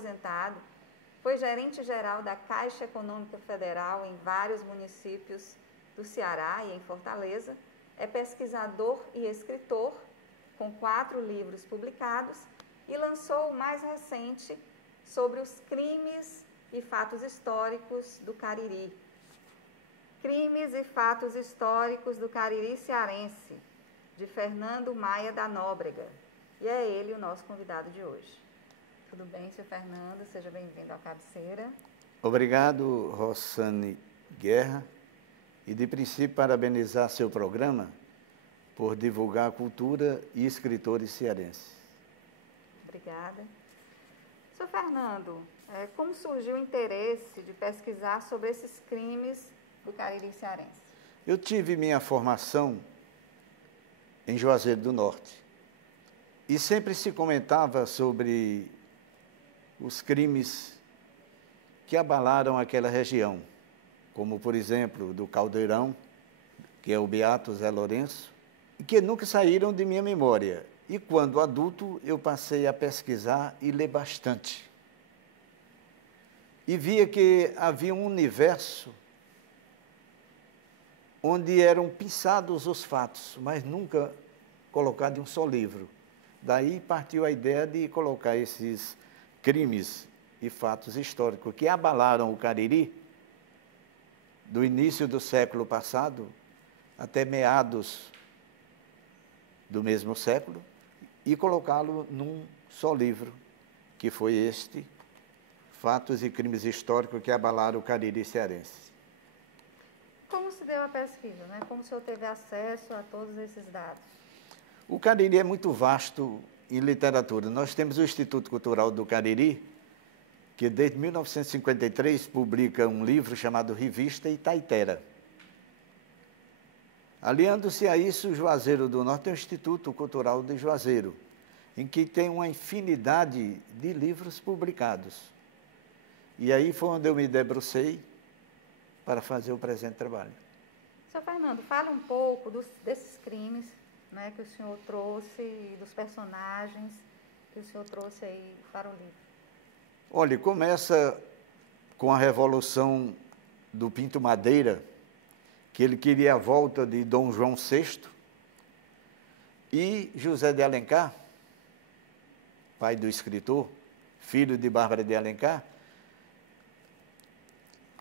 aposentado, foi gerente-geral da Caixa Econômica Federal em vários municípios do Ceará e em Fortaleza, é pesquisador e escritor, com 4 livros publicados, e lançou o mais recente sobre os crimes e fatos históricos do Cariri. Crimes e fatos históricos do Cariri cearense, de Fernando Maia da Nóbrega. E é ele o nosso convidado de hoje. Tudo bem, senhor Fernando? Seja bem-vindo à cabeceira. Obrigado, Rossane Guerra. E, de princípio, parabenizar seu programa por divulgar a cultura e escritores cearenses. Obrigada. Senhor Fernando, como surgiu o interesse de pesquisar sobre esses crimes do Cariri cearense? Eu tive minha formação em Juazeiro do Norte e sempre se comentava sobre os crimes que abalaram aquela região, como, por exemplo, do Caldeirão, que é o Beato Zé Lourenço, e que nunca saíram de minha memória. E, quando adulto, eu passei a pesquisar e ler bastante. E via que havia um universo onde eram pensados os fatos, mas nunca colocados em um só livro. Daí partiu a ideia de colocar esses crimes e fatos históricos que abalaram o Cariri, do início do século passado até meados do mesmo século, e colocá-lo num só livro, que foi este, Fatos e Crimes Históricos que Abalaram o Cariri Cearense. Como se deu a pesquisa, né? Como o senhor teve acesso a todos esses dados? O Cariri é muito vasto em literatura. Nós temos o Instituto Cultural do Cariri, que desde 1953 publica um livro chamado Revista Itaitera. Aliando-se a isso, o Juazeiro do Norte é o Instituto Cultural de Juazeiro, em que tem uma infinidade de livros publicados. E aí foi onde eu me debrucei para fazer o presente trabalho. Senhor Fernando, fala um pouco desses crimes, né, que o senhor trouxe, dos personagens que o senhor trouxe aí para o livro. Olha, começa com a Revolução do Pinto Madeira, que ele queria a volta de Dom João VI, e José de Alencar, pai do escritor, filho de Bárbara de Alencar,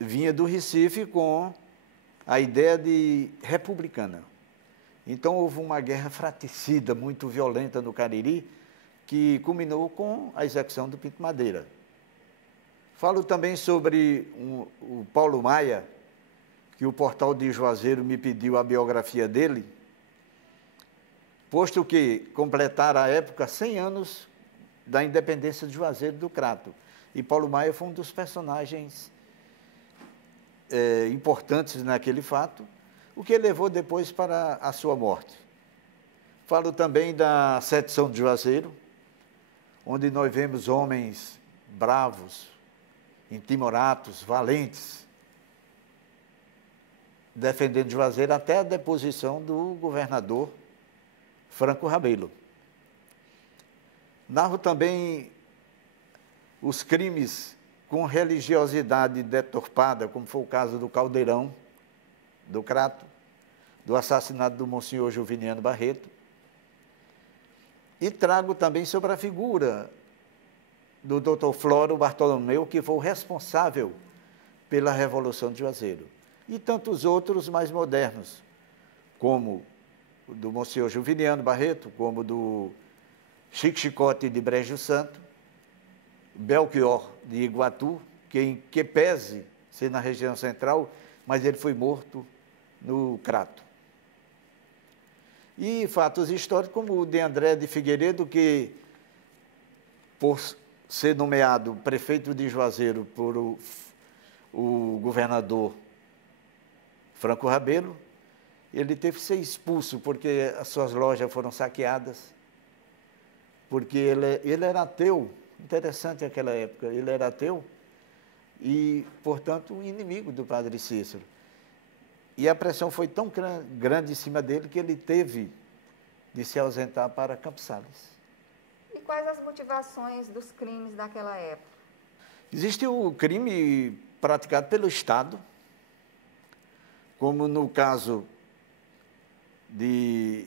vinha do Recife com a ideia de republicana. Então houve uma guerra fratricida, muito violenta no Cariri, que culminou com a execução do Pinto Madeira. Falo também sobre o Paulo Maia, que o Portal de Juazeiro me pediu a biografia dele, posto que completara à época 100 anos da independência de Juazeiro do Crato. E Paulo Maia foi um dos personagens importantes naquele fato, o que levou depois para a sua morte. Falo também da Sedição de Juazeiro, onde nós vemos homens bravos, intimoratos, valentes, defendendo Juazeiro até a deposição do governador Franco Rabelo. Narro também os crimes com religiosidade deturpada, como foi o caso do Caldeirão, do Crato, do assassinato do Monsenhor Juviniano Barreto, e trago também sobre a figura do Dr. Floro Bartolomeu, que foi o responsável pela Revolução de Juazeiro, e tantos outros mais modernos, como o do Monsenhor Juviniano Barreto, como do Chico Chicote de Brejo Santo, Belchior de Iguatu, que pese ser na região central, mas ele foi morto no Crato. E fatos históricos como o de André de Figueiredo, que, por ser nomeado prefeito de Juazeiro por o governador Franco Rabelo, ele teve que ser expulso porque as suas lojas foram saqueadas, porque ele era ateu. Interessante aquela época, ele era ateu e, portanto, um inimigo do padre Cícero. E a pressão foi tão grande em cima dele que ele teve de se ausentar para Campos Sales. E quais as motivações dos crimes daquela época? Existe o crime praticado pelo Estado, como no caso de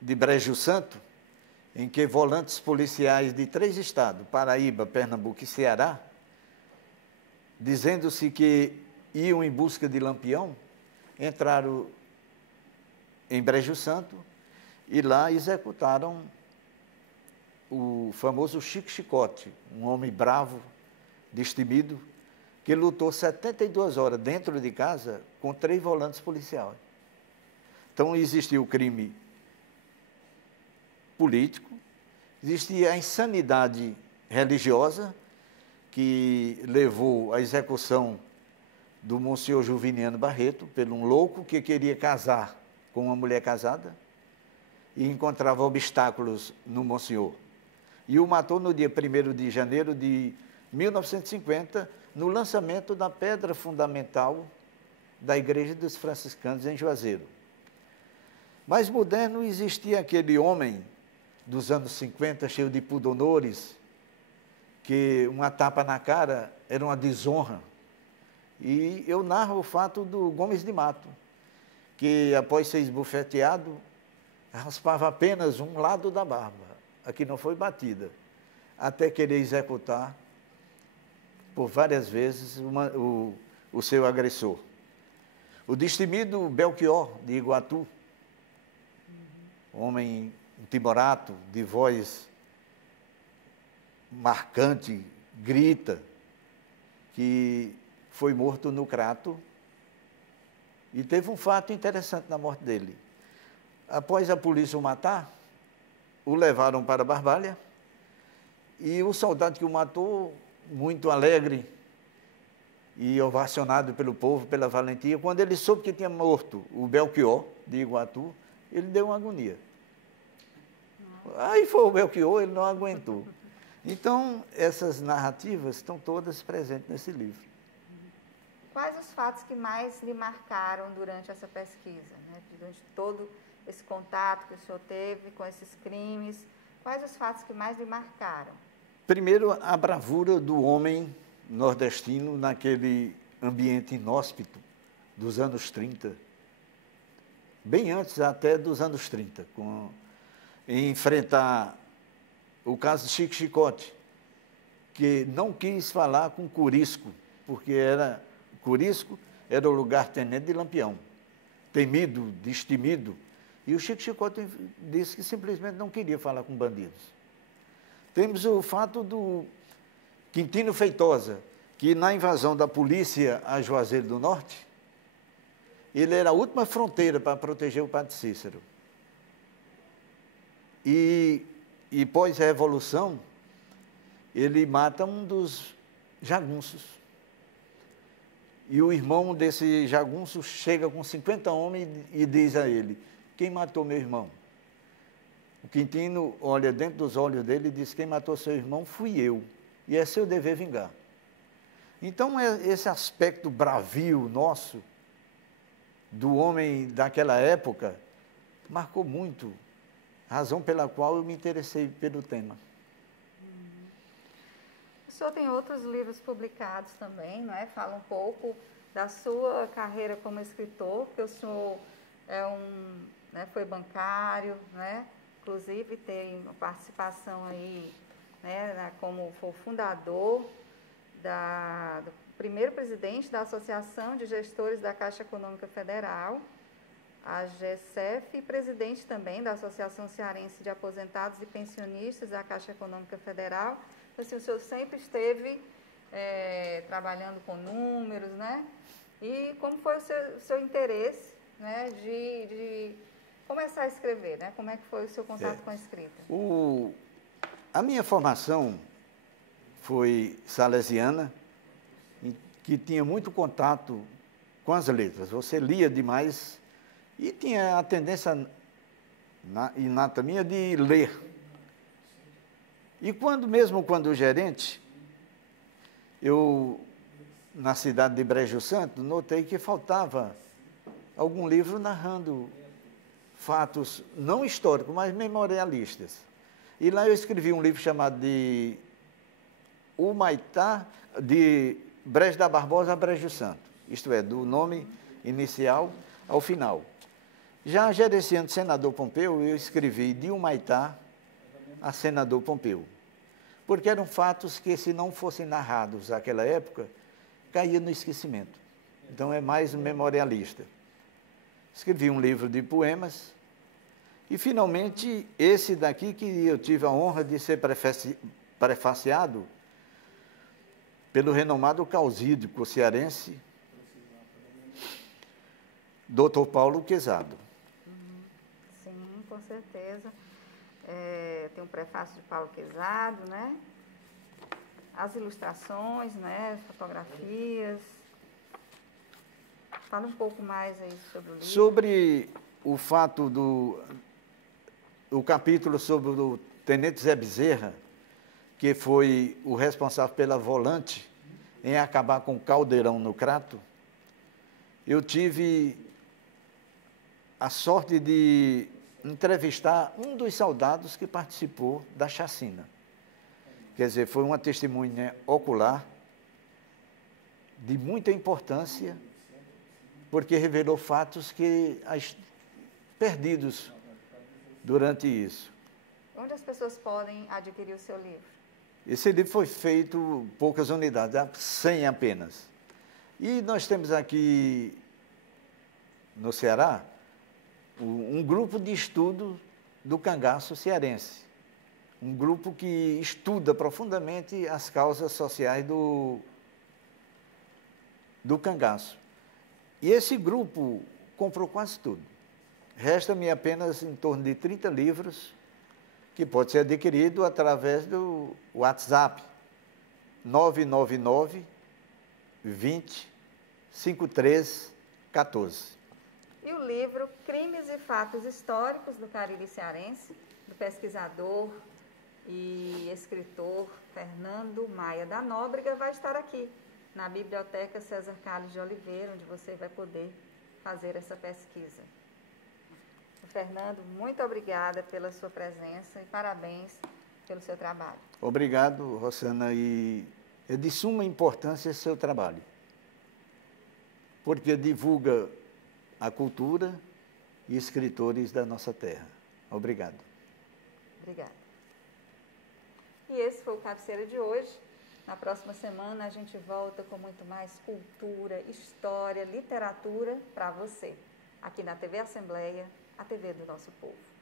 Brejo Santo, em que volantes policiais de 3 estados, Paraíba, Pernambuco e Ceará, dizendo-se que iam em busca de Lampião, entraram em Brejo Santo e lá executaram o famoso Chico Chicote, um homem bravo, destemido, que lutou 72 horas dentro de casa com 3 volantes policiais. Então, existia o crime político, existia a insanidade religiosa, que levou à execução do Monsenhor Juviniano Barreto, por um louco que queria casar com uma mulher casada e encontrava obstáculos no Monsenhor. E o matou no dia 1º de janeiro de 1950, no lançamento da pedra fundamental da Igreja dos Franciscanos em Juazeiro. Mais moderno, existia aquele homem dos anos 50, cheio de pudonores, que uma tapa na cara era uma desonra. E eu narro o fato do Gomes de Mato, que após ser esbofeteado, raspava apenas um lado da barba, a que não foi batida, até querer executar por várias vezes o seu agressor. O destemido Belchior, de Iguatu, homem timorato, de voz marcante, grita, que foi morto no Crato, e teve um fato interessante na morte dele. Após a polícia o matar, o levaram para Barbalha, e o soldado que o matou, muito alegre e ovacionado pelo povo, pela valentia, quando ele soube que tinha morto o Belchior, de Iguatu, ele deu uma agonia. Aí foi o Belchior, ele não aguentou. Então, essas narrativas estão todas presentes nesse livro. Quais os fatos que mais lhe marcaram durante essa pesquisa, né? Durante todo esse contato que o senhor teve com esses crimes, quais os fatos que mais lhe marcaram? Primeiro, a bravura do homem nordestino naquele ambiente inóspito dos anos 30, bem antes até dos anos 30, em enfrentar o caso de Chico Chicote, que não quis falar com Curisco, porque Curisco era o lugar-tenente de Lampião, temido, destemido, e o Chico Chicote disse que simplesmente não queria falar com bandidos. Temos o fato do Quintino Feitosa, que na invasão da polícia a Juazeiro do Norte, ele era a última fronteira para proteger o Padre Cícero. E pós-revolução, ele mata um dos jagunços. E o irmão desse jagunço chega com 50 homens e diz a ele: quem matou meu irmão? O Quintino olha dentro dos olhos dele e diz: quem matou seu irmão fui eu, e é seu dever vingar. Então, esse aspecto bravio nosso, do homem daquela época, marcou muito, razão pela qual eu me interessei pelo tema. O senhor tem outros livros publicados também, não é? Fala um pouco da sua carreira como escritor, porque o senhor foi bancário, né? Inclusive tem uma participação aí, né, como foi o fundador do primeiro presidente da Associação de Gestores da Caixa Econômica Federal, a GECEF, e presidente também da Associação Cearense de Aposentados e Pensionistas da Caixa Econômica Federal. Então, assim, o senhor sempre esteve trabalhando com números, né? E como foi o seu interesse, né, de começar a escrever, né? Como é que foi o seu contato com a escrita? A minha formação foi salesiana, que tinha muito contato com as letras. Você lia demais e tinha a tendência inata minha de ler. E mesmo quando gerente, eu, na cidade de Brejo Santo, notei que faltava algum livro narrando fatos não históricos, mas memorialistas. E lá eu escrevi um livro chamado de Humaitá, de Brejo da Barbosa a Brejo Santo, isto é, do nome inicial ao final. Já gerenciando senador Pompeu, eu escrevi de Humaitá a senador Pompeu, porque eram fatos que, se não fossem narrados naquela época, caía no esquecimento. Então, é mais um memorialista. Escrevi um livro de poemas e, finalmente, esse daqui que eu tive a honra de ser prefaciado pelo renomado causídico cearense, Dr. Paulo Quezado. Sim, com certeza. Tem um prefácio de Paulo Quezado, né? As ilustrações, né? As fotografias. Fala um pouco mais aí sobre o livro. Sobre o fato o capítulo sobre o Tenente Zé Bezerra, que foi o responsável pela volante em acabar com o caldeirão no Crato, eu tive a sorte de entrevistar um dos soldados que participou da chacina. Quer dizer, foi uma testemunha ocular de muita importância, porque revelou fatos perdidos durante isso. Onde as pessoas podem adquirir o seu livro? Esse livro foi feito poucas unidades, 100 apenas. E nós temos aqui no Ceará um grupo de estudo do cangaço cearense. Um grupo que estuda profundamente as causas sociais do cangaço. E esse grupo comprou quase tudo. Resta-me apenas em torno de 30 livros, que pode ser adquirido através do WhatsApp 999 20 53 14. E o livro Crimes e Fatos Históricos do Cariri Cearense, do pesquisador e escritor Fernando Maia da Nóbrega, vai estar aqui na Biblioteca César Carlos de Oliveira, onde você vai poder fazer essa pesquisa. Fernando, muito obrigada pela sua presença e parabéns pelo seu trabalho. Obrigado, Rosana, e é de suma importância esse seu trabalho, porque divulga a cultura e escritores da nossa terra. Obrigado. Obrigada. E esse foi o Cabeceira de hoje. Na próxima semana a gente volta com muito mais cultura, história, literatura para você, aqui na TV Assembleia, a TV do nosso povo.